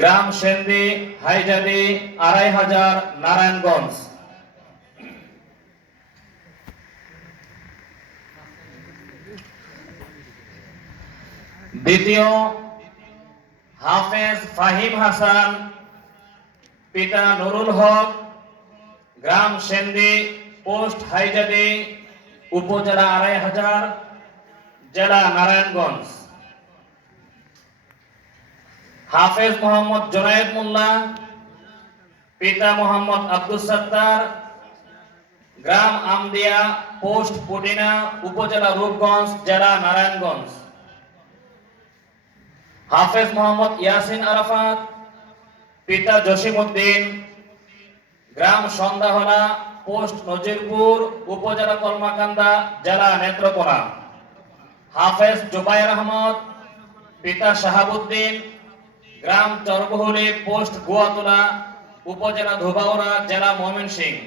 গ্রাম সেন্দি, হাইজাদি, আড়াই হাজার নারায়ণগঞ্জ। দ্বিতীয়, হাফেজ ফাহিম হাসান, পিতা নুরুল হক, গ্রাম সেন্দি, পোস্ট হাইজাদি, উপজেলা আড়াই হাজার, জেলা নারায়ণগঞ্জ। হাফেজ মোহাম্মদ জোনায়েদ মোল্লা, পিতা মোহাম্মদ আব্দুল সত্তার, গ্রাম আমদিয়া, পোস্ট পুটিনা উপজেলা রূপগঞ্জ, জেলা নারায়ণগঞ্জ। হাফেজ মোহাম্মদ ইয়াসিন আরাফাত, পিতা জসিমউদ্দিন, গ্রাম সন্ধ্যাহলা পোস্ট নজিরপুর, উপজেলা কলমাকান্দা, জেলা নেত্রকোনা। হাফেজ জুবাইর আহমদ, পিতা শাহাবুদ্দিন গ্রাম চরবহুলি পোস্ট গোয়াতলা, উপজেলা ধোবাউড়া, জেলা ময়মনসিংহ।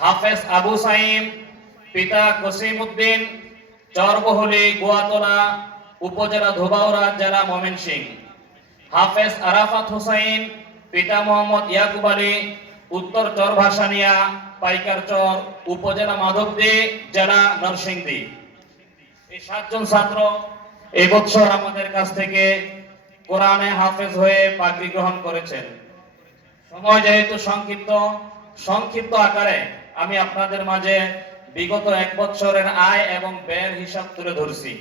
হাফেজ আবু সাইম, পিতা কসিম উদ্দিন চরবহুলি গোয়াতলা, উপজেলা ধোবাউড়া, জেলা ময়মনসিংহ। হাফেজ আরাফাত হুসাইন, পিতা মোহাম্মদ ইয়াকুব আলী, উত্তর চর ভাসানিয়া পাইকার চর উপজেলা মাধবদী, জেলা নরসিংদী। এই সাতজন ছাত্র এই বছর আমাদের কাছ থেকে কোরআনে হাফেজ হয়ে পাগড়ি গ্রহণ করেছেন। সময় যেহেতু সংক্ষিপ্ত সংক্ষিপ্ত আকারে আমি আপনাদের মাঝে বিগত এক বছরের আয় এবং ব্যয়ের হিসাব তুলে ধরছি।